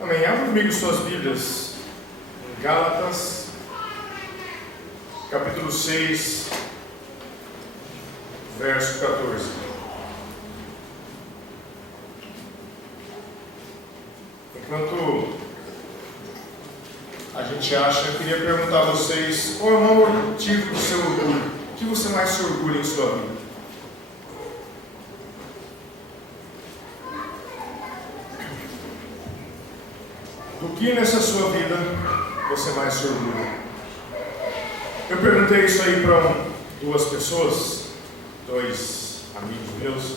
Amém. Abra comigo suas Bíblias em Gálatas, capítulo 6, verso 14. Enquanto a gente acha, eu queria perguntar a vocês qual é o maior motivo do seu orgulho? O que você mais se orgulha em sua vida? Do que nessa sua vida você mais se orgulha? Eu perguntei isso aí para duas pessoas, dois amigos meus.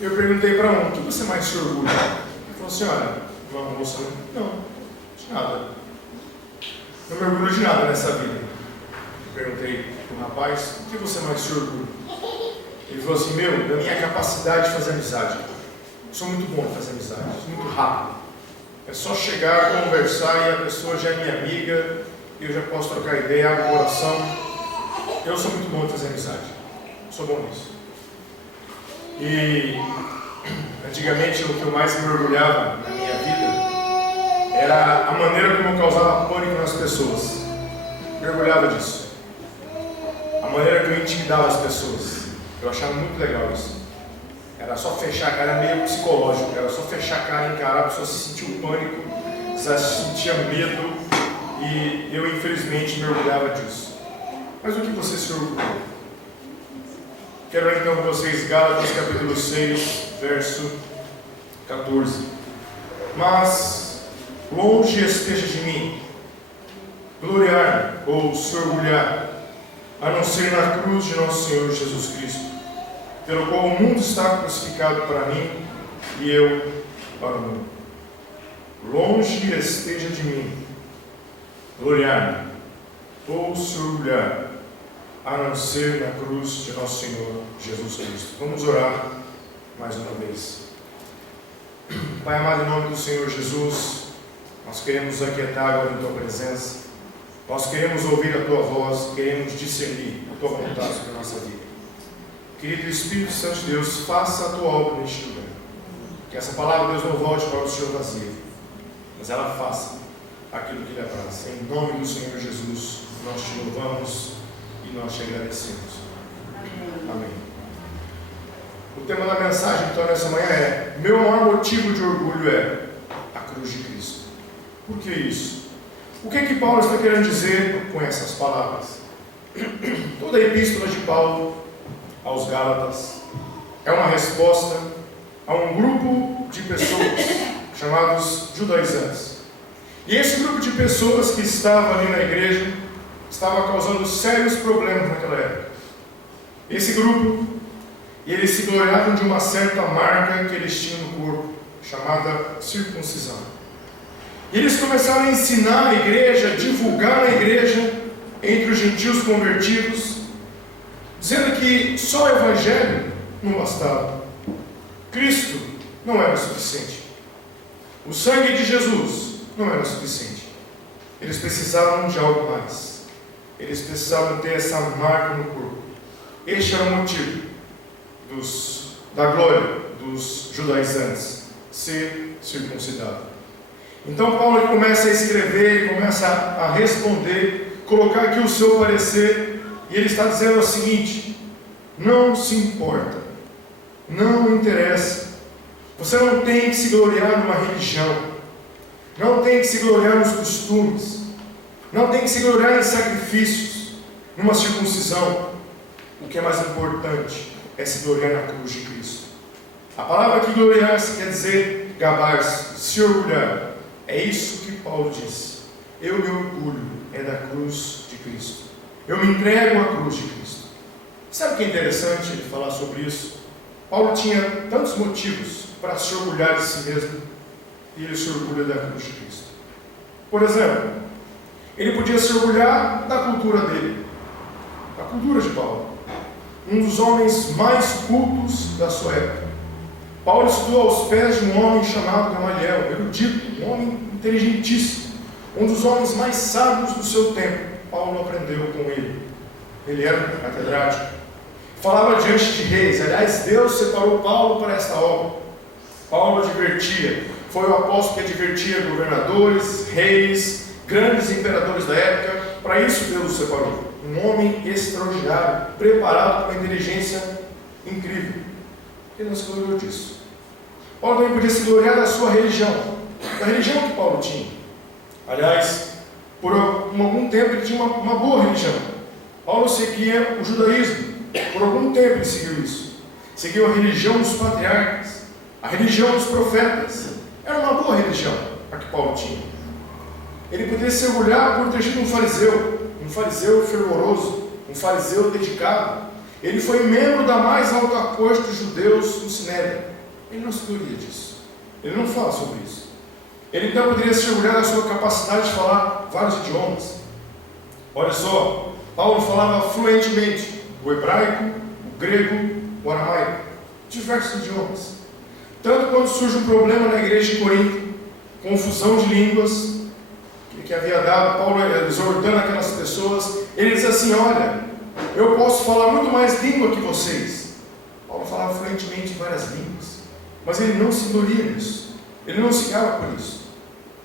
Eu perguntei para um: o que você mais se orgulha? Ele falou assim: olha, uma moça, não, de nada. Não me orgulho de nada nessa vida. Eu perguntei para um rapaz: o que você mais se orgulha? Ele falou assim: da minha capacidade de fazer amizade. Eu sou muito bom em fazer amizade, sou muito rápido. É só chegar, conversar e a pessoa já é minha amiga, eu já posso trocar ideia, abro o coração. Eu sou muito bom em fazer amizade, sou bom nisso. E antigamente o que eu mais me orgulhava na minha vida era a maneira como eu causava pânico nas pessoas. Me orgulhava disso. A maneira que eu intimidava as pessoas. Eu achava muito legal isso. Era só fechar a cara, era meio psicológico, era só fechar a cara, encarar, a pessoa se sentia um pânico, se sentia medo, e eu infelizmente me orgulhava disso. Mas o que você se orgulha? Quero ler então com vocês Gálatas capítulo 6, verso 14. Mas longe esteja de mim gloriar ou se orgulhar, a não ser na cruz de nosso Senhor Jesus Cristo, pelo qual o mundo está crucificado para mim e eu para o mundo. Longe esteja de mim gloriar-me ou se orgulhar, a não ser na cruz de nosso Senhor Jesus Cristo. Vamos orar mais uma vez. Pai amado, em nome do Senhor Jesus, nós queremos aquietar agora em Tua presença. Nós queremos ouvir a Tua voz, queremos discernir a Tua vontade sobre a nossa vida. Querido Espírito Santo de Deus, faça a Tua obra neste lugar. Que essa palavra, Deus, não volte para o Senhor vazio, mas ela faça aquilo que lhe apraz. Em nome do Senhor Jesus, nós te louvamos e nós te agradecemos. Amém. O tema da mensagem, então, nessa manhã é: meu maior motivo de orgulho é a cruz de Cristo. Por que isso? O que Paulo está querendo dizer com essas palavras? Toda a epístola de Paulo aos Gálatas é uma resposta a um grupo de pessoas chamados judaizantes. E esse grupo de pessoas que estava ali na igreja estava causando sérios problemas naquela época. Esse grupo, eles se gloriavam de uma certa marca que eles tinham no corpo, chamada circuncisão. E eles começaram a ensinar a igreja, a divulgar na igreja, entre os gentios convertidos, dizendo que só o Evangelho não bastava. Cristo não era suficiente. O sangue de Jesus não era suficiente. Eles precisavam de algo mais. Eles precisavam ter essa marca no corpo. Este era o motivo da glória dos judaizantes, ser circuncidado. Então Paulo começa a escrever, ele começa a responder, colocar aqui o seu parecer. E ele está dizendo o seguinte: não se importa, não interessa, você não tem que se gloriar numa religião, não tem que se gloriar nos costumes, não tem que se gloriar em sacrifícios, numa circuncisão. O que é mais importante é se gloriar na cruz de Cristo. A palavra que gloriar-se quer dizer gabar-se, se orgulhar. É isso que Paulo disse: eu me orgulho é da cruz de Cristo. Eu me entrego à cruz de Cristo. Sabe o que é interessante ele falar sobre isso? Paulo tinha tantos motivos para se orgulhar de si mesmo, e ele se orgulha da cruz de Cristo. Por exemplo, ele podia se orgulhar da cultura dele, da cultura de Paulo, um dos homens mais cultos da sua época. Paulo estudou aos pés de um homem chamado Gamaliel, erudito, um homem inteligentíssimo, um dos homens mais sábios do seu tempo. Paulo aprendeu com ele. Ele era um catedrático. Falava diante de reis. Aliás, Deus separou Paulo para esta obra. Paulo advertia: foi o apóstolo que advertia governadores, reis, grandes imperadores da época. Para isso Deus o separou. Um homem extraordinário, preparado com uma inteligência incrível. Ele não se gloriou disso. Paulo também podia se gloriar da sua religião, da religião que Paulo tinha. Aliás, por algum tempo ele tinha uma boa religião. Paulo seguia o judaísmo. Por algum tempo ele seguiu isso. Seguiu a religião dos patriarcas, a religião dos profetas. Era uma boa religião a que Paulo tinha. Ele poderia se orgulhar por ter sido um fariseu fervoroso, um fariseu dedicado. Ele foi membro da mais alta corte dos judeus no Sinédrio. Ele não se gloria disso. Ele não fala sobre isso. Ele então poderia se orgulhar da sua capacidade de falar vários idiomas. Olha só, Paulo falava fluentemente o hebraico, o grego, o aramaico, diversos idiomas. Tanto quando surge um problema na igreja de Corinto, confusão de línguas, que havia dado, Paulo exortando aquelas pessoas, ele diz assim: olha, eu posso falar muito mais língua que vocês. Paulo falava fluentemente várias línguas, mas ele não se gloria nisso, ele não se gaba por isso.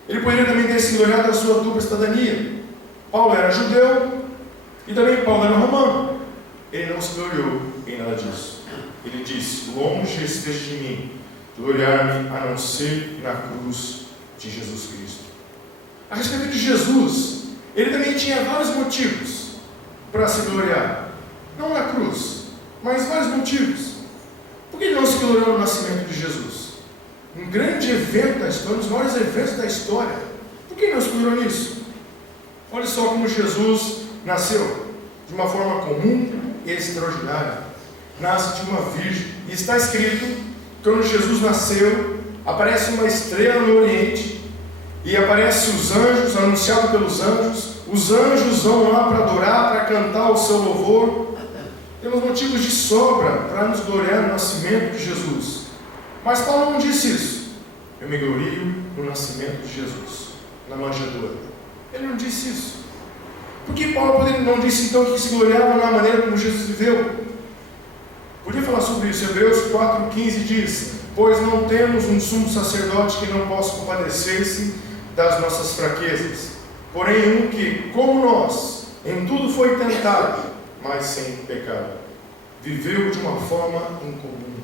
Ele poderia também ter se gloriado da sua dupla cidadania. Paulo era judeu e também Paulo era romano. Ele não se gloriou em nada disso. Ele disse: longe esteja de mim gloriar-me a não ser na cruz de Jesus Cristo. A respeito de Jesus, ele também tinha vários motivos para se gloriar. Não na cruz, mas vários motivos. Por que ele não se gloriou no nascimento de Jesus? Um grande evento da história, um dos maiores eventos da história. Por que ele não se gloriou nisso? Olha só como Jesus nasceu de uma forma comum e extraordinária. Nasce de uma virgem. E está escrito que quando Jesus nasceu, aparece uma estrela no Oriente, e aparecem os anjos, anunciado pelos anjos. Os anjos vão lá para adorar, para cantar o seu louvor. Temos motivos de sobra para nos gloriar no nascimento de Jesus. Mas Paulo não disse isso. Eu me glorio no nascimento de Jesus, na manjedoura. Ele não disse isso. Por que Paulo não disse então que se gloriava na maneira como Jesus viveu? Podia falar sobre isso. Hebreus 4,15 diz: pois não temos um sumo sacerdote que não possa compadecer-se das nossas fraquezas, porém um que, como nós, em tudo foi tentado, mas sem pecado. Viveu de uma forma incomum,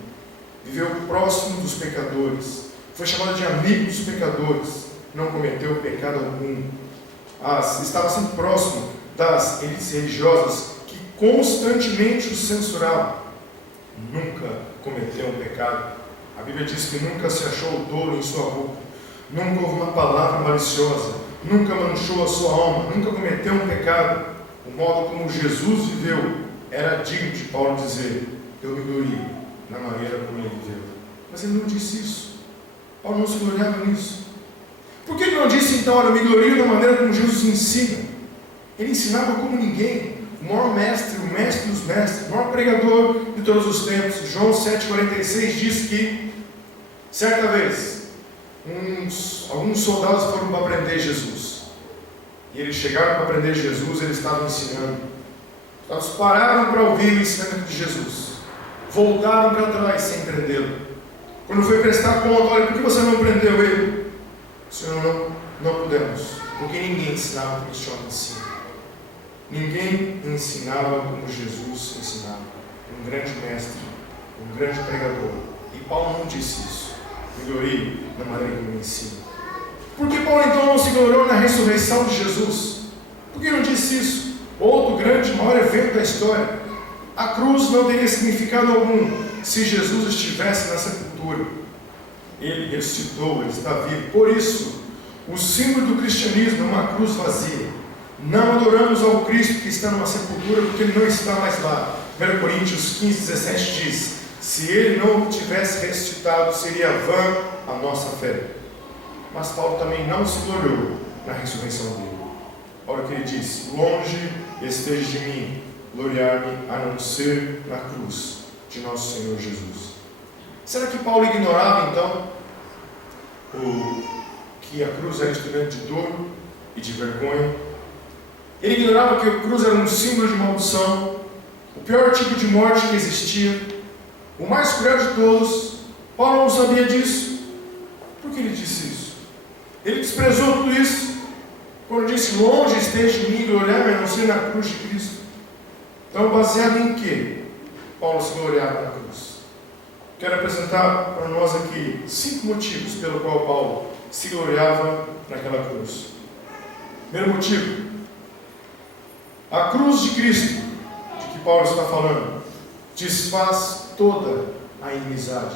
viveu próximo dos pecadores, foi chamado de amigo dos pecadores, não cometeu pecado algum. Estava sempre próximo das elites religiosas que constantemente o censuravam. Nunca cometeu um pecado. A Bíblia diz que nunca se achou dolo em sua boca, nunca houve uma palavra maliciosa, nunca manchou a sua alma, nunca cometeu um pecado. O modo como Jesus viveu era digno de Paulo dizer: eu me glorio na maneira como ele viveu. Mas ele não disse isso. Paulo não se gloriava nisso. Por que ele não disse então: olha, eu me glorio na maneira como Jesus ensina? Ele ensinava como ninguém. O maior mestre, o mestre dos mestres, o maior pregador de todos os tempos. João 7,46 diz que certa vez alguns soldados foram para prender Jesus, e eles chegaram para prender Jesus. Eles estavam ensinando. Eles pararam para ouvir o ensinamento de Jesus, voltaram para trás sem prendê-lo. Quando foi prestar conta: olha, por que você não prendeu ele? Senhor, não pudemos, porque ninguém ensinava como esse homem ensina. Ninguém ensinava como Jesus ensinava. Um grande mestre, um grande pregador. E Paulo não disse isso. Me glorie na maneira como ele ensina. Por que Paulo então não se gloriou na ressurreição de Jesus? Por que não disse isso? Outro grande, maior evento da história. A cruz não teria significado algum se Jesus estivesse na sepultura. Ele ressuscitou, ele está vivo. Por isso, o símbolo do cristianismo é uma cruz vazia. Não adoramos ao Cristo que está numa sepultura, porque ele não está mais lá. 1 Coríntios 15,17 diz: se ele não tivesse ressuscitado, seria vã a nossa fé. Mas Paulo também não se gloriou na ressurreição dele. Olha o que ele diz: longe esteja de mim gloriar-me a não ser na cruz de nosso Senhor Jesus. Será que Paulo ignorava então que a cruz era instrumento de dor e de vergonha? Ele ignorava que a cruz era um símbolo de maldição, o pior tipo de morte que existia, o mais cruel de todos? Paulo não sabia disso. Por que que ele disse isso? Ele desprezou tudo isso quando disse: longe esteja de mim gloriar-me a não ser na cruz de Cristo. Então, baseado em que Paulo se gloriava na cruz? Quero apresentar para nós aqui 5 motivos pelo qual Paulo se gloriava naquela cruz. Primeiro motivo: a cruz de Cristo, de que Paulo está falando, desfaz toda a inimizade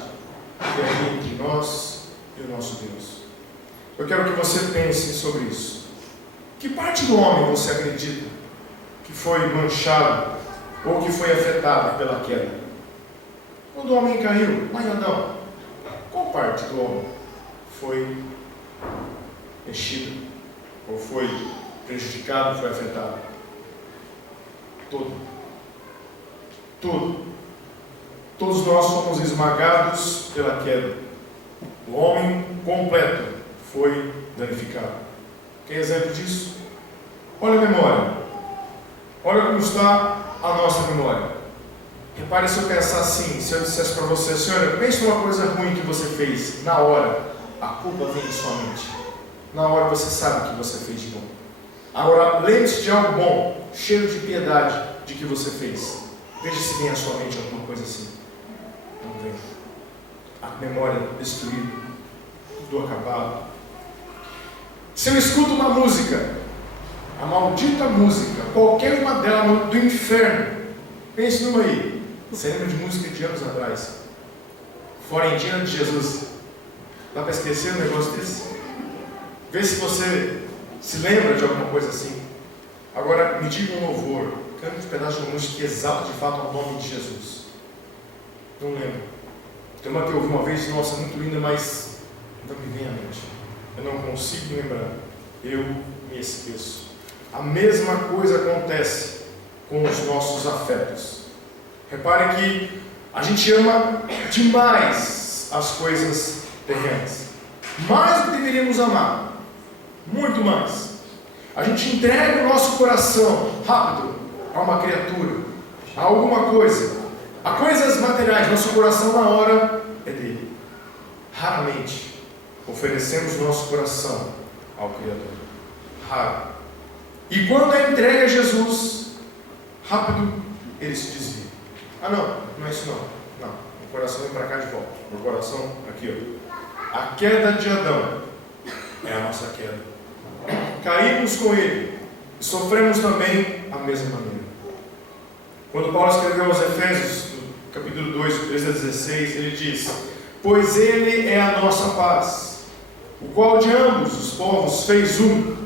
que é entre nós e o nosso Deus. Eu quero que você pense sobre isso. Que parte do homem você acredita que foi manchado ou que foi afetado pela queda? Quando o homem caiu, lá em Adão, qual parte do homem foi mexida? Ou foi prejudicado, foi afetado? Tudo. Tudo. Todos nós fomos esmagados pela queda. O homem completo foi danificado. Quer exemplo disso? Olha a memória. Olha como está a nossa memória. Repare se eu pensar assim, se eu dissesse para você: senhora, pense numa coisa ruim que você fez. Na hora, a culpa vem de sua mente. Na hora você sabe o que você fez de bom. Agora, lembre-se de algo bom, cheio de piedade, de que você fez. Veja se vem à sua mente alguma coisa assim. Não vem. A memória destruída, tudo acabado. Se eu escuto uma música, a maldita música, qualquer uma delas do inferno, pense numa aí. Você lembra de música de anos atrás? Florentina de Jesus. Dá para esquecer um negócio desse? Vê se você se lembra de alguma coisa assim. Agora, me diga um louvor, cante um pedaço de música que exalta de fato o nome de Jesus. Não lembro. Tem uma que eu ouvi uma vez, nossa, muito linda, mas não me vem à mente. Eu não consigo lembrar. Eu me esqueço. A mesma coisa acontece com os nossos afetos. Repare que a gente ama demais as coisas terrenas. Mais do que deveríamos amar. Muito mais. A gente entrega o nosso coração rápido a uma criatura, a alguma coisa, a coisas materiais. Nosso coração na hora é dele. Raramente oferecemos nosso coração ao Criador. Raro. E quando é entregue a Jesus, rápido ele se desvia. Ah, não é isso não. Não, o coração vem para cá de volta. O coração aqui, ó. A queda de Adão é a nossa queda. Caímos com ele e sofremos também a mesma maneira. Quando Paulo escreveu aos Efésios, no capítulo 2, 13 a 16, ele diz: pois ele é a nossa paz, o qual de ambos os povos fez um,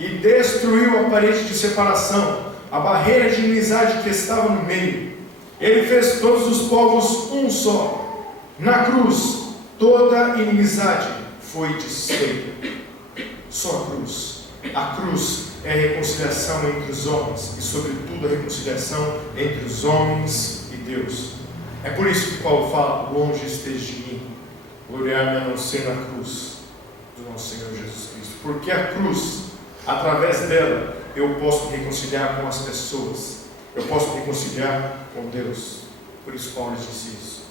e destruiu a parede de separação, a barreira de inimizade que estava no meio. Ele fez todos os povos um só. Na cruz, toda inimizade foi desfeita. Só a cruz. A cruz é a reconciliação entre os homens e, sobretudo, a reconciliação entre os homens e Deus. É por isso que Paulo fala: longe esteja de mim gloriar-me a não ser na cruz do nosso Senhor Jesus Cristo. Porque a cruz, através dela, eu posso me reconciliar com as pessoas, eu posso me reconciliar com Deus. Por isso Paulo disse isso.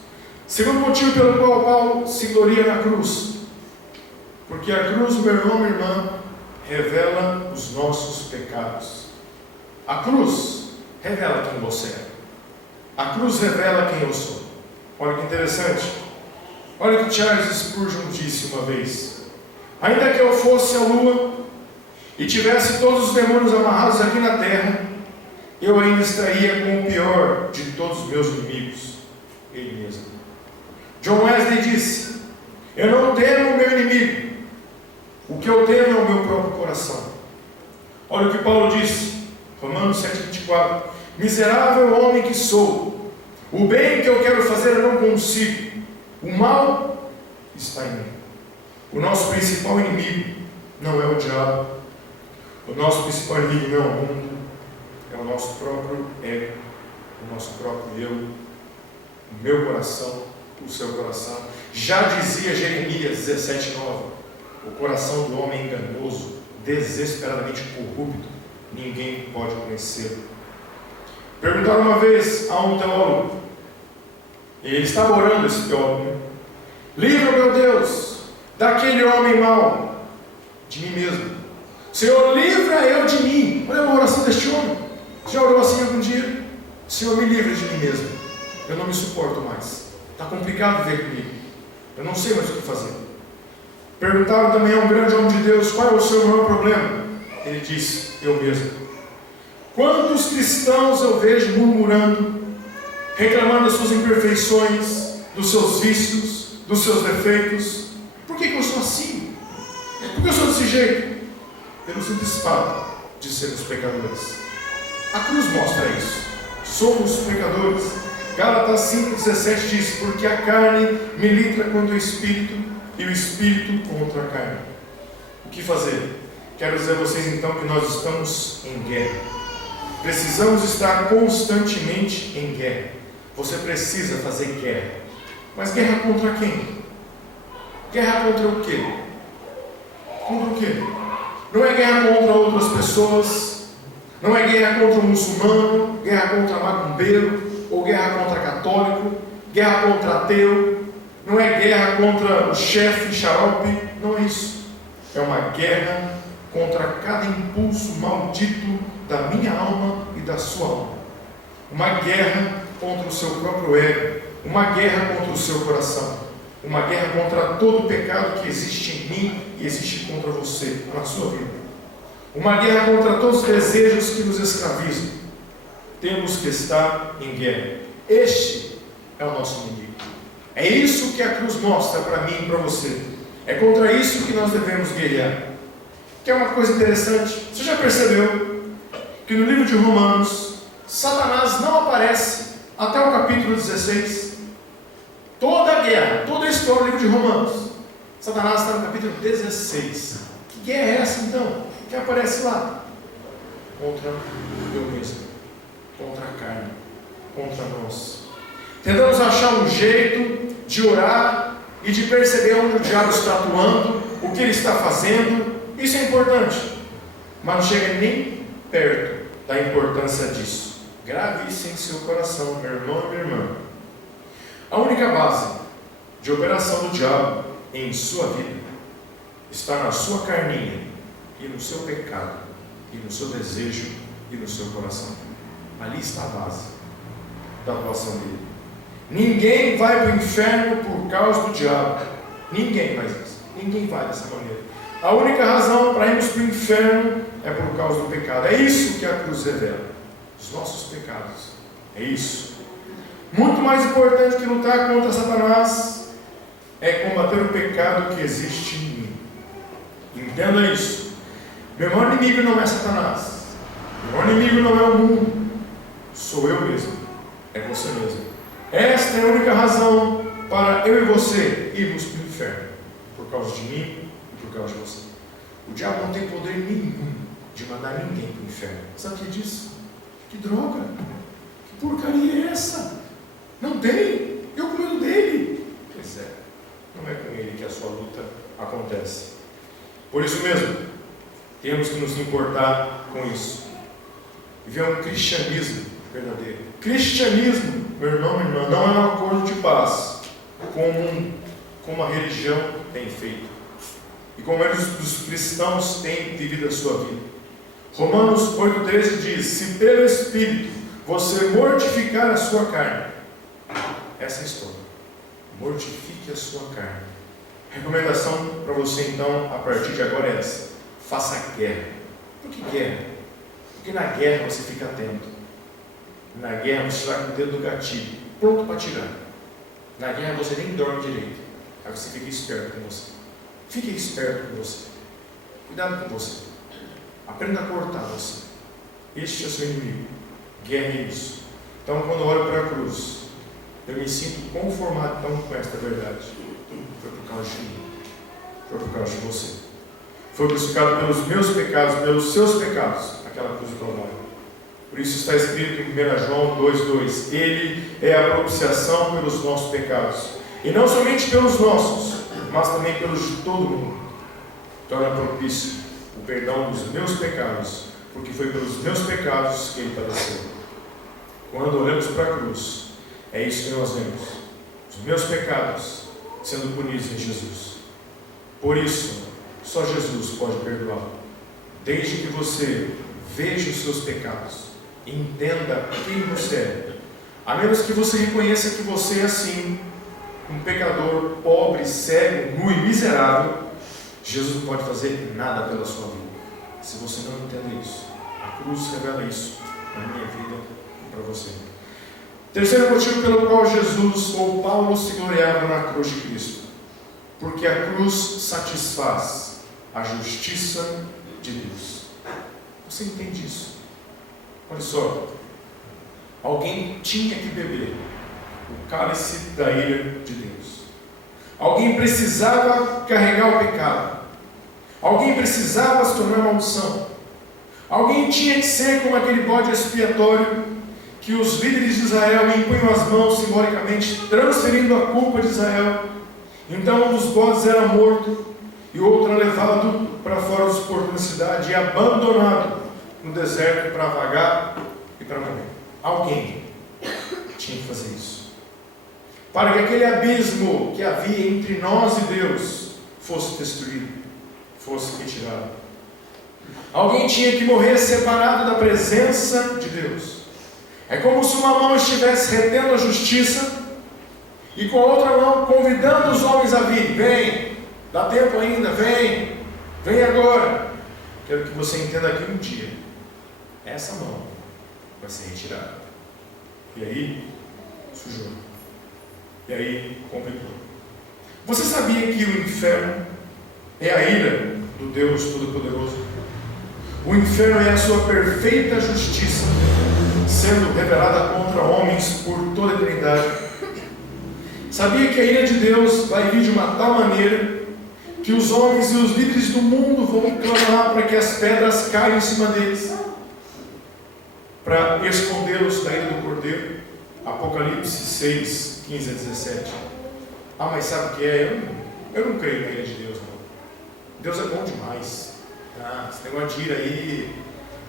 Segundo motivo pelo qual Paulo se gloria na cruz: porque a cruz, meu irmão, minha irmã, revela os nossos pecados. A cruz revela quem você é. A cruz revela quem eu sou. Olha que interessante. Olha o que Charles Spurgeon disse uma vez: ainda que eu fosse a lua e tivesse todos os demônios amarrados aqui na terra, eu ainda estaria com o pior de todos os meus inimigos, ele mesmo. John Wesley disse: eu não temo o meu inimigo, o que eu temo é o meu próprio coração. Olha o que Paulo disse, Romanos 7,24: miserável homem que sou, o bem que eu quero fazer eu não consigo, o mal está em mim. O nosso principal inimigo não é o diabo, o nosso principal inimigo não é o mundo, é o nosso próprio ego, o nosso próprio eu, o meu coração, o seu coração. Já dizia Jeremias 17,9: o coração do homem é enganoso, desesperadamente corrupto, ninguém pode conhecê-lo. Perguntaram uma vez a um teólogo, e ele estava orando, esse teólogo: livra, meu Deus, daquele homem mau, de mim mesmo. Senhor, livra eu de mim. Olha a oração deste homem. Já orou assim algum dia? Senhor, me livre de mim mesmo. Eu não me suporto mais. Está complicado viver comigo. Eu não sei mais o que fazer. Perguntaram também a um grande homem de Deus: qual é o seu maior problema? Ele disse: eu mesmo. Quantos cristãos eu vejo murmurando, reclamando das suas imperfeições, dos seus vícios, dos seus defeitos. Por que eu sou assim? Por que eu sou desse jeito? Pelo simples fato de sermos pecadores. A cruz mostra isso. Somos pecadores. Gálatas 5,17 diz: porque a carne milita contra o Espírito e o Espírito contra a carne. O que fazer? Quero dizer a vocês então que nós estamos em guerra. Precisamos estar constantemente em guerra. Você precisa fazer guerra. Mas guerra contra quem? Guerra contra o quê? Contra o quê? Não é guerra contra outras pessoas, não é guerra contra o muçulmano, guerra contra macumbeiro, ou guerra contra católico, guerra contra ateu, não é guerra contra o chefe xarope, não é isso. É uma guerra contra cada impulso maldito da minha alma e da sua alma. Uma guerra contra o seu próprio ego, uma guerra contra o seu coração. Uma guerra contra todo o pecado que existe em mim e existe contra você, na sua vida. Uma guerra contra todos os desejos que nos escravizam. Temos que estar em guerra. Este é o nosso inimigo. É isso que a cruz mostra para mim e para você. É contra isso que nós devemos guerrear. Que é uma coisa interessante. Você já percebeu que no livro de Romanos, Satanás não aparece até o capítulo 16? Toda a guerra, toda a história do livro de Romanos, Satanás está no capítulo 16. Que guerra é essa então? Que aparece lá? Contra eu mesmo, contra a carne, contra nós. Tentamos achar um jeito de orar e de perceber onde o diabo está atuando, o que ele está fazendo. Isso é importante, mas não chega nem perto da importância disso. Grave isso em seu coração, meu irmão e minha irmã. A única base de operação do diabo em sua vida está na sua carninha e no seu pecado e no seu desejo e no seu coração. Ali está a base da atuação dele. Ninguém vai para o inferno por causa do diabo. Ninguém faz isso. Ninguém vai dessa maneira. A única razão para irmos para o inferno é por causa do pecado. É isso que a cruz revela. Os nossos pecados. É isso. Muito mais importante que lutar contra Satanás é combater o pecado que existe em mim. Entenda isso. Meu maior inimigo não é Satanás. Meu maior inimigo não é o mundo. Sou eu mesmo. É você mesmo. Esta é a única razão para eu e você irmos para o inferno. Por causa de mim e por causa de você. O diabo não tem poder nenhum de mandar ninguém para o inferno. Sabe o que é disso? Que droga! Que porcaria é essa? Não tem, eu com medo dele. Pois é, não é com ele que a sua luta acontece. Por isso mesmo, temos que nos importar com isso. Viver um cristianismo verdadeiro. Cristianismo, meu irmão e minha irmã, não é um acordo de paz, como a religião tem feito. E como os cristãos têm vivido a sua vida. Romanos 8,13 diz: se pelo Espírito você mortificar a sua carne. Essa é a história. Mortifique a sua carne. Recomendação para você então, a partir de agora é essa: faça guerra. Por que guerra? Porque na guerra você fica atento. Na guerra você está com o dedo no gatilho, pronto para atirar. Na guerra você nem dorme direito. Aí você fica esperto com você. Fique esperto com você. Cuidado com você. Aprenda a cortar você. Este é o seu inimigo. Guerra é isso. Então quando eu olho para a cruz, eu me sinto conformado então com esta verdade. Foi por causa de mim. Foi por causa de você. Foi crucificado pelos meus pecados, pelos seus pecados, aquela cruz do Calvário. Por isso está escrito em 1 João 2,2: Ele é a propiciação pelos nossos pecados. E não somente pelos nossos, mas também pelos de todo mundo. Torna propício o perdão dos meus pecados, porque foi pelos meus pecados que Ele padeceu. Quando olhamos para a cruz, é isso que nós vemos. Os meus pecados sendo punidos em Jesus. Por isso, só Jesus pode perdoá-lo. Desde que você veja os seus pecados, entenda quem você é. A menos que você reconheça que você é assim, um pecador, pobre, cego, nu e miserável, Jesus não pode fazer nada pela sua vida. Se você não entende isso, a cruz revela isso na minha vida e para você. Terceiro motivo pelo qual Jesus ou Paulo se gloriava na cruz de Cristo. Porque a cruz satisfaz a justiça de Deus. Você entende isso? Olha só. Alguém tinha que beber o cálice da ira de Deus. Alguém precisava carregar o pecado. Alguém precisava se tornar maldição. Alguém tinha que ser como aquele bode expiatório que os líderes de Israel impunham as mãos simbolicamente, transferindo a culpa de Israel. Então um dos bodes era morto e o outro era levado para fora dos portões da cidade e abandonado no deserto para vagar e para morrer. Alguém tinha que fazer isso, para que aquele abismo que havia entre nós e Deus fosse destruído, fosse retirado. Alguém tinha que morrer separado da presença de Deus. É como se uma mão estivesse retendo a justiça e com a outra mão convidando os homens a vir. Vem, dá tempo ainda, vem agora. Quero que você entenda que um dia essa mão vai ser retirada. E aí, sujou. E aí, complicou. Você sabia que o inferno é a ira do Deus Todo-Poderoso? O inferno é a sua perfeita justiça, sendo revelada contra homens por toda a eternidade. Sabia que a ira de Deus vai vir de uma tal maneira que os homens e os líderes do mundo vão clamar para que as pedras caiam em cima deles, para escondê-los da ira do Cordeiro? Apocalipse 6, 15 a 17. Ah, mas sabe o que é? Eu não creio na ira de Deus, não. Deus é bom demais. Esse negócio de ira aí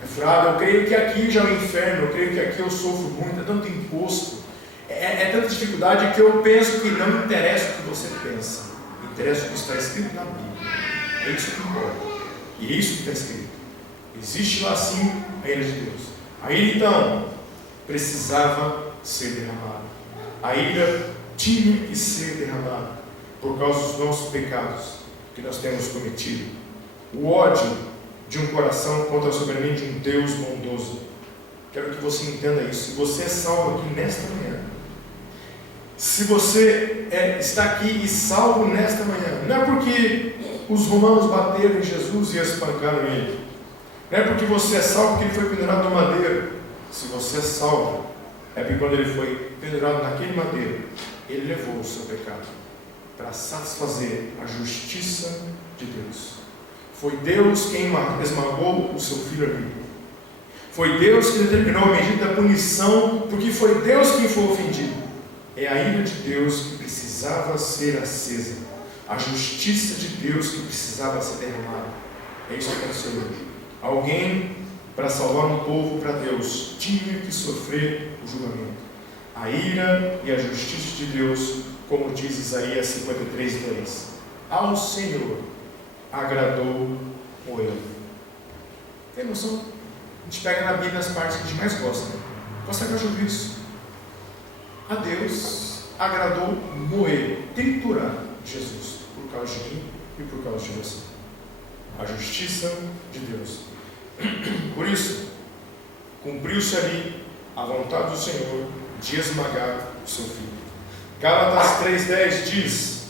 é furado. Eu creio que aqui já é o inferno, eu creio que aqui eu sofro muito, é tanto imposto, é tanta dificuldade que eu penso que não interessa o que você pensa, interessa o que está escrito na Bíblia. É isso que importa. E é isso que está escrito. Existe lá sim a ira de Deus. A ira então precisava ser derramada. A ira tinha que ser derramada por causa dos nossos pecados que nós temos cometido. O ódio de um coração contra a soberania de um Deus bondoso. Quero que você entenda isso. Se você é salvo aqui nesta manhã, se você está aqui e salvo nesta manhã, não é porque os romanos bateram em Jesus e espancaram ele, não é porque você é salvo que ele foi pendurado no madeiro. Se você é salvo, é porque quando ele foi pendurado naquele madeiro, ele levou o seu pecado para satisfazer a justiça de Deus. Foi Deus quem esmagou o seu filho ali. Foi Deus que determinou a medida da punição, porque foi Deus quem foi ofendido. É a ira de Deus que precisava ser acesa, a justiça de Deus que precisava ser derramada. É isso que aconteceu hoje. Alguém, para salvar um povo para Deus, tinha que sofrer o julgamento. A ira e a justiça de Deus, como diz Isaías 53:10. Ao Senhor agradou moê-lo. Tem noção? A gente pega na Bíblia as partes que a gente mais gosta. Consegue ouvir isso? A Deus agradou moer, triturar Jesus, por causa de mim e por causa de você. A justiça de Deus. Por isso, cumpriu-se ali a vontade do Senhor de esmagar o seu filho. Gálatas 3:10 diz: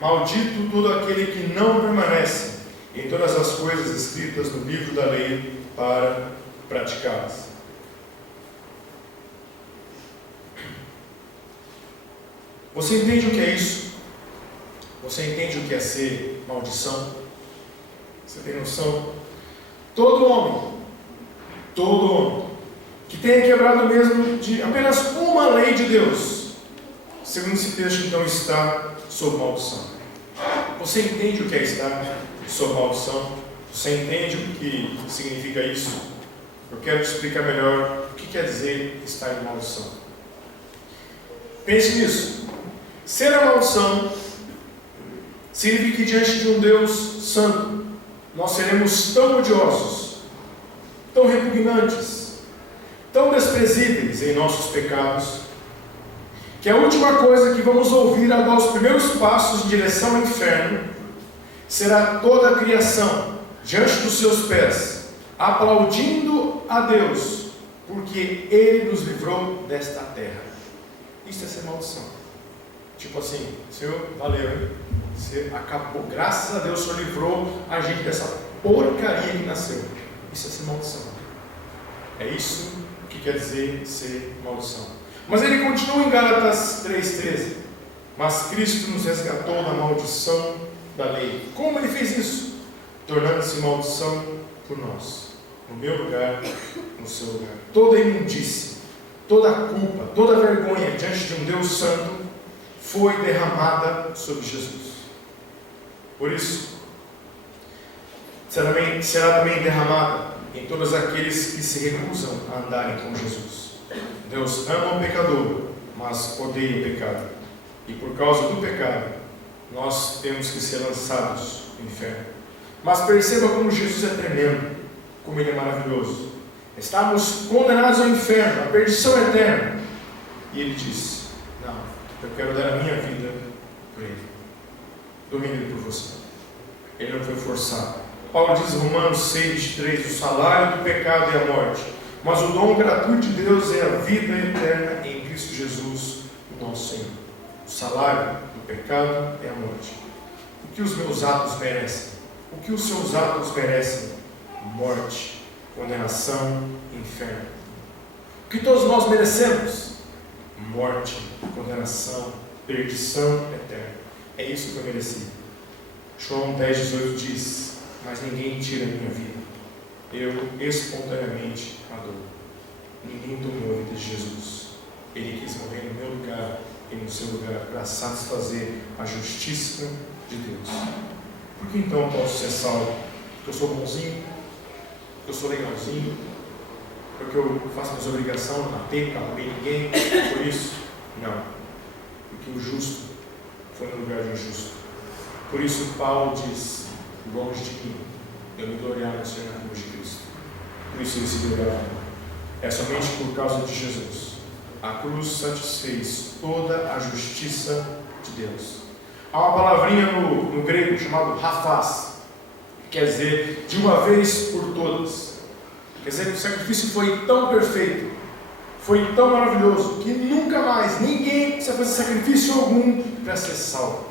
maldito todo aquele que não permanece em todas as coisas escritas no livro da lei para praticá-las. Você entende o que é isso? Você entende o que é ser maldição? Você tem noção? Todo homem que tenha quebrado mesmo de apenas uma lei de Deus, segundo esse texto, então está sob maldição. Você entende o que é estar sob maldição? Você entende o que significa isso? Eu quero te explicar melhor o que quer dizer estar em maldição. Pense nisso. Ser a maldição significa que diante de um Deus santo, nós seremos tão odiosos, tão repugnantes, tão desprezíveis em nossos pecados, que a última coisa que vamos ouvir ao dar os primeiros passos em direção ao inferno será toda a criação diante dos seus pés, aplaudindo a Deus, porque Ele nos livrou desta terra. Isso é ser maldição. Tipo assim, Senhor, valeu, hein? Você acabou, graças a Deus o Senhor livrou a gente dessa porcaria que nasceu. Isso é ser maldição. É isso que quer dizer ser maldição. Mas ele continua em Gálatas 3,13. Mas Cristo nos resgatou da maldição da lei. Como ele fez isso? Tornando-se maldição por nós. No meu lugar, no seu lugar. Toda imundície, toda culpa, toda vergonha diante de um Deus santo foi derramada sobre Jesus. Por isso, será também derramada em todos aqueles que se recusam a andarem com Jesus. Deus ama o pecador, mas odeia o pecado. E por causa do pecado, nós temos que ser lançados no inferno. Mas perceba como Jesus é tremendo, como Ele é maravilhoso. Estamos condenados ao inferno, à perdição eterna. E Ele diz: não, eu quero dar a minha vida por Ele. Dou minha vida por você. Ele não foi forçado. Paulo diz em Romanos 6,3: o salário do pecado é a morte, mas o dom gratuito de Deus é a vida eterna em Cristo Jesus, o nosso Senhor. O salário do pecado é a morte. O que os meus atos merecem? O que os seus atos merecem? Morte, condenação, inferno. O que todos nós merecemos? Morte, condenação, perdição eterna. É isso que eu mereci. João 10,18 diz: mas ninguém tira a minha vida, eu espontaneamente a dou. Ninguém tomou a vida de Jesus. Ele quis morrer no meu lugar e no seu lugar para satisfazer a justiça de Deus. Por que então eu posso ser salvo? Porque eu sou bonzinho? Porque eu sou legalzinho? Porque eu faço minhas obrigações, não matei, não roubei ninguém? Por isso? Não. Porque o justo foi no lugar de injusto. Por isso Paulo diz: longe de mim, eu me gloriar no Senhor na cruz de Cristo. Por isso ele se gloriava. É somente por causa de Jesus. A cruz satisfez toda a justiça de Deus. Há uma palavrinha no grego chamado rafaz, quer dizer de uma vez por todas. Quer dizer que o sacrifício foi tão perfeito, foi tão maravilhoso, que nunca mais ninguém precisa fazer sacrifício algum para ser salvo.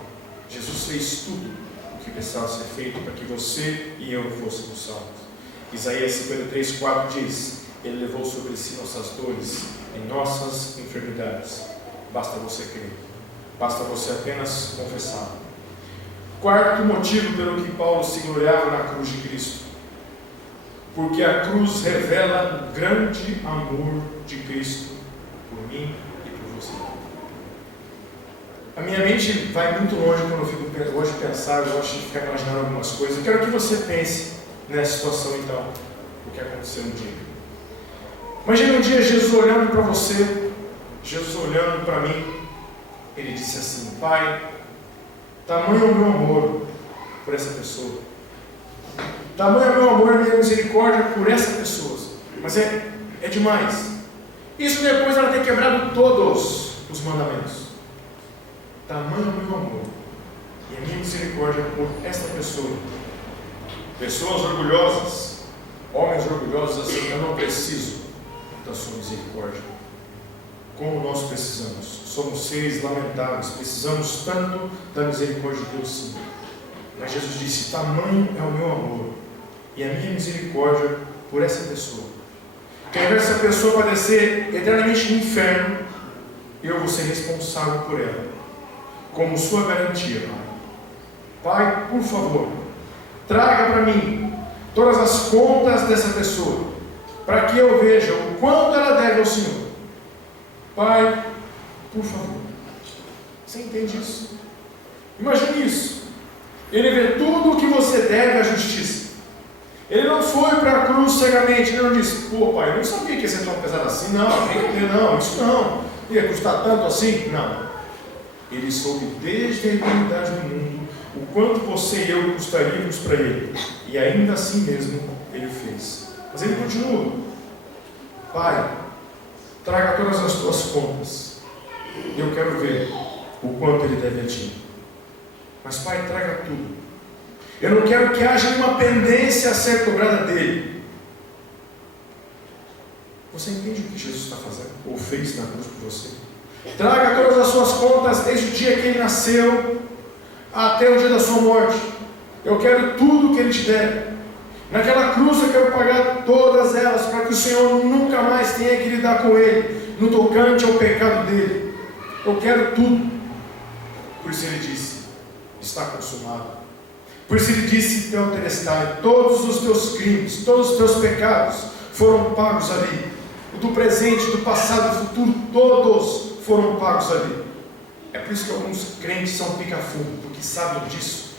Jesus fez tudo o que precisava ser feito para que você e eu fôssemos salvos. Isaías 53,4 diz: Ele levou sobre si nossas dores e nossas enfermidades. Basta você crer. Basta você apenas confessar. Quarto motivo pelo que Paulo se gloriava na cruz de Cristo: porque a cruz revela o grande amor de Cristo por mim e por você. A minha mente vai muito longe quando eu gosto de pensar, eu gosto de ficar imaginando algumas coisas. Eu quero que você pense nessa situação então, o que aconteceu um dia. Imagina um dia Jesus olhando para você, Jesus olhando para mim, Ele disse assim: Pai, tamanho é o meu amor por essa pessoa, tamanho é o meu amor e minha misericórdia por essa pessoa, mas é demais. Isso depois ela ter quebrado todos os mandamentos. Tamanho é o meu amor e a minha misericórdia por esta pessoa. Pessoas orgulhosas, homens orgulhosos assim: eu não preciso da sua misericórdia. Como nós precisamos. Somos seres lamentáveis, precisamos tanto da misericórdia de Deus, sim. Mas Jesus disse: tamanho é o meu amor e a minha misericórdia por essa pessoa, que ao invés dessa pessoa padecer eternamente no inferno, eu vou ser responsável por ela, como sua garantia. Pai, por favor, traga para mim todas as contas dessa pessoa, para que eu veja o quanto ela deve ao Senhor. Pai, por favor. Você entende isso? Imagine isso. Ele vê tudo o que você deve à justiça. Ele não foi para a cruz cegamente. Ele não disse: pô, pai, eu não sabia que ia ser tão pesado assim. Não, não, isso não. Ia custar tanto assim? Não. Ele soube desde a eternidade do mundo o quanto você e eu custaríamos para Ele. E ainda assim mesmo Ele fez. Mas Ele continua: Pai, traga todas as tuas contas. Eu quero ver o quanto Ele deve a ti. Mas Pai, traga tudo. Eu não quero que haja uma pendência a ser cobrada dele. Você entende o que Jesus está fazendo? Ou fez na cruz por você? Traga todas as suas contas desde o dia que Ele nasceu até o dia da sua morte. Eu quero tudo que Ele te der. Naquela cruz eu quero pagar todas elas, para que o Senhor nunca mais tenha que lidar com Ele, no tocante ao pecado dele. Eu quero tudo. Por isso Ele disse: está consumado. Por isso Ele disse: Tetelestai, todos os teus crimes, todos os teus pecados foram pagos ali. O do presente, do passado e do futuro, todos foram pagos ali. É por isso que alguns crentes são pica-fumo, porque sabem disso,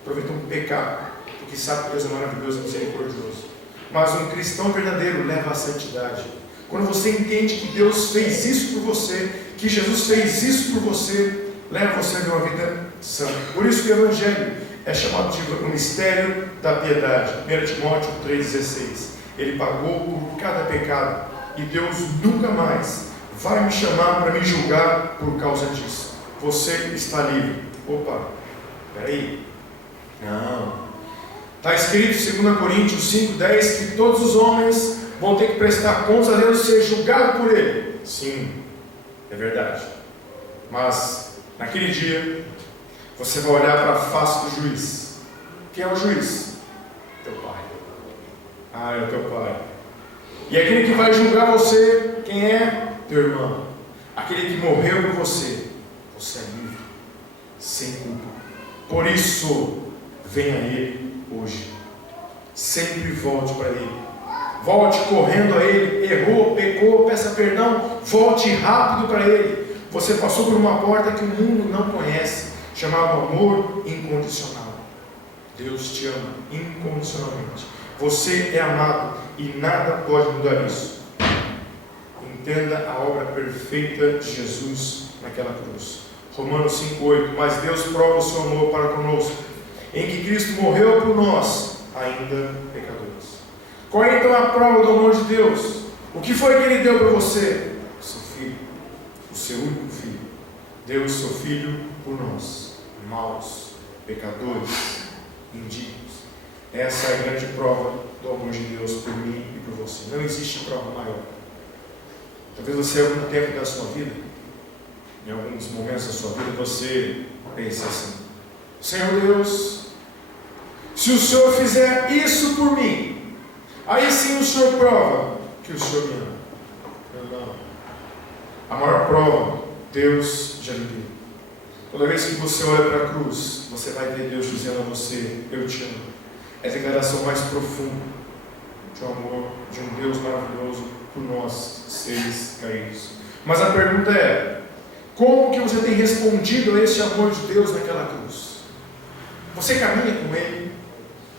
aproveitam o pecado, porque sabem que Deus é maravilhoso e misericordioso. Mas um cristão verdadeiro leva à santidade. Quando você entende que Deus fez isso por você, que Jesus fez isso por você, leva você a ver uma vida santa. Por isso que o Evangelho é chamado de o mistério da piedade. 1 Timóteo 3,16. Ele pagou por cada pecado, e Deus nunca mais vai me chamar para me julgar por causa disso. Você está livre. Opa, peraí, não, está escrito em 2 Coríntios 5,10 que todos os homens vão ter que prestar contas a Deus e ser julgados por Ele. Sim, é verdade. Mas naquele dia você vai olhar para a face do juiz. Quem é o juiz? Teu pai. Ah, é o teu pai. E aquele que vai julgar você, quem é? Teu irmão. Aquele que morreu por você. Você é livre, sem culpa. Por isso, venha a Ele hoje. Sempre volte para Ele. Volte correndo a Ele. Errou, pecou, peça perdão. Volte rápido para Ele. Você passou por uma porta que o mundo não conhece, chamado amor incondicional. Deus te ama incondicionalmente. Você é amado e nada pode mudar isso. Entenda a obra perfeita de Jesus naquela cruz. Romanos 5,8. Mas Deus prova o seu amor para conosco, em que Cristo morreu por nós, ainda pecadores. Qual é então a prova do amor de Deus? O que foi que Ele deu para você? O seu Filho, o seu único Filho. Deu o seu Filho por nós, maus, pecadores, indignos. Essa é a grande prova do amor de Deus por mim e por você. Não existe prova maior. Talvez você, em algum tempo da sua vida, em alguns momentos da sua vida, você pense assim: Senhor Deus, se o Senhor fizer isso por mim, aí sim o Senhor prova que o Senhor me ama. Não. A maior prova, Deus já lhe deu. Toda vez que você olha para a cruz, você vai ver Deus dizendo a você: eu te amo. É a declaração mais profunda de um amor, de um Deus maravilhoso por nós, seres caídos. Mas a pergunta é: como que você tem respondido a esse amor de Deus naquela cruz? Você caminha com Ele?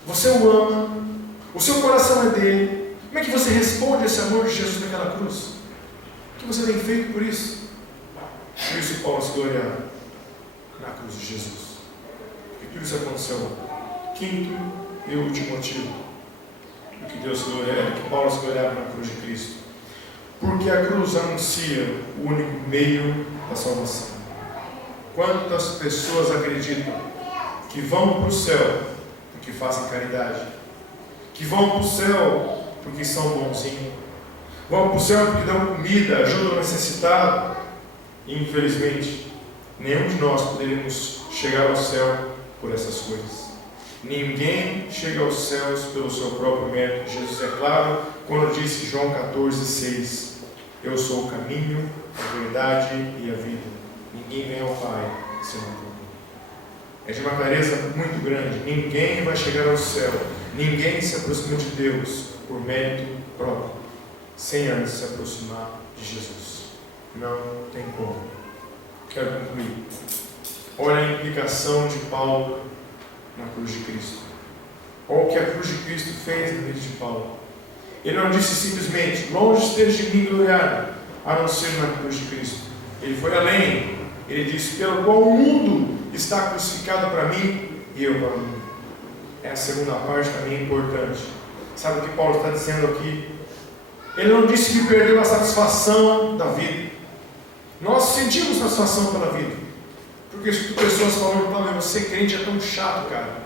Você o ama? O seu coração é dele? Como é que você responde a esse amor de Jesus naquela cruz? O que você tem feito por isso? Por isso Paulo se gloriava na cruz de Jesus. E tudo isso aconteceu. Quinto e último motivo do que Deus gloriava, que Paulo se gloriava na cruz de Cristo. Porque a cruz anuncia o único meio da salvação. Quantas pessoas acreditam que vão para o céu porque fazem caridade, que vão para o céu porque são bonzinhos, vão para o céu porque dão comida, ajudam o necessitado? E infelizmente, nenhum de nós poderíamos chegar ao céu por essas coisas. Ninguém chega aos céus pelo seu próprio mérito. Jesus é claro quando disse em João 14,6: eu sou o caminho, a verdade e a vida. Ninguém vem ao Pai senão por mim. É de uma clareza muito grande. Ninguém vai chegar ao céu, ninguém se aproxima de Deus por mérito próprio, sem antes se aproximar de Jesus. Não tem como. Quero concluir. Olha a implicação de Paulo na cruz de Cristo. Olha o que a cruz de Cristo fez na vida de Paulo. Ele não disse simplesmente: longe esteja de mim gloriar, a não ser na cruz de Cristo. Ele foi além. Ele disse: pelo qual o mundo está crucificado para mim e eu para o mundo. A segunda parte também é importante. Sabe o que Paulo está dizendo aqui? Ele não disse que perdeu a satisfação da vida. Nós sentimos satisfação pela vida, porque as pessoas falam: você crente é tão chato, cara,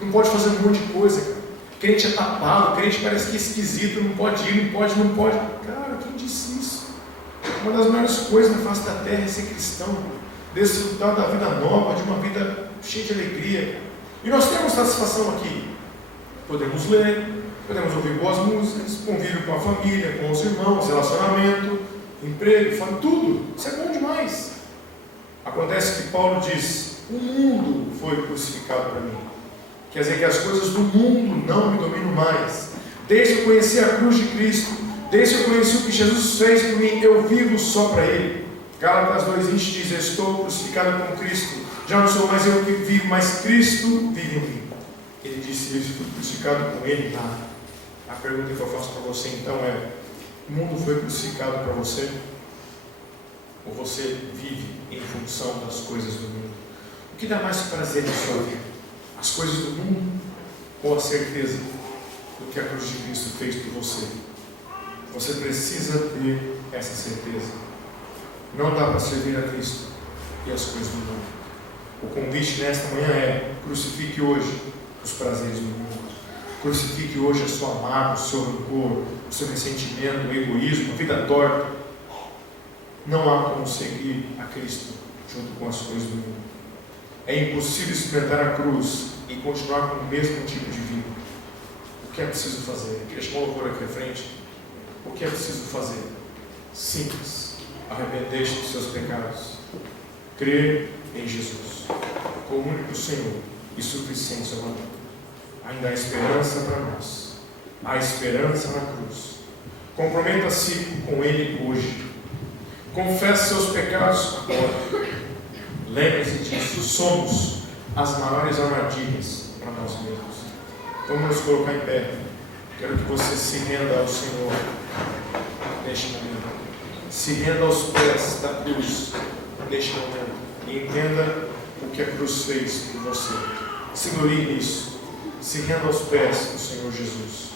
não pode fazer um monte de coisa, cara. Crente é tapado, crente parece que é esquisito, não pode ir, não pode. Cara, quem disse isso? Uma das maiores coisas na face da terra é ser cristão, desfrutar da vida nova, de uma vida cheia de alegria. E nós temos satisfação aqui. Podemos ler, podemos ouvir boas músicas, convívio com a família, com os irmãos, relacionamento, emprego, tudo. Isso é bom demais. Acontece que Paulo diz: o mundo foi crucificado para mim. Quer dizer que as coisas do mundo não me dominam mais. Desde que eu conheci a cruz de Cristo, desde que eu conheci o que Jesus fez por mim, eu vivo só para Ele. Gálatas 2:20 diz: estou crucificado com Cristo, já não sou mais eu que vivo, mas Cristo vive em mim. Ele disse isso: fui crucificado com Ele. A pergunta que eu faço para você então é: o mundo foi crucificado para você? Ou você vive em função das coisas do mundo? O que dá mais prazer na sua vida? As coisas do mundo ou a certeza do que a cruz de Cristo fez por você? Você precisa ter essa certeza. Não dá para servir a Cristo e as coisas do mundo. O convite nesta manhã é: crucifique hoje os prazeres do mundo. Crucifique hoje a sua mágoa, o seu rancor, o seu ressentimento, o egoísmo, a vida torta. Não há como seguir a Cristo junto com as coisas do mundo. É impossível experimentar a cruz e continuar com o mesmo tipo de vida. O que é preciso fazer? Queria chamar o louvor aqui à frente. O que é preciso fazer? Simples. Arrepender-te dos seus pecados. Crer em Jesus como único Senhor e suficiente Salvador. Ainda há esperança para nós. Há esperança na cruz. Comprometa-se com Ele hoje. Confesse seus pecados agora. Lembre-se disso. Somos as maiores armadilhas para nós mesmos. Vamos nos colocar em pé. Quero que você se renda ao Senhor neste momento. Se renda aos pés da cruz neste momento. E entenda o que a cruz fez por você. Se glorie nisso. Se renda aos pés do Senhor Jesus.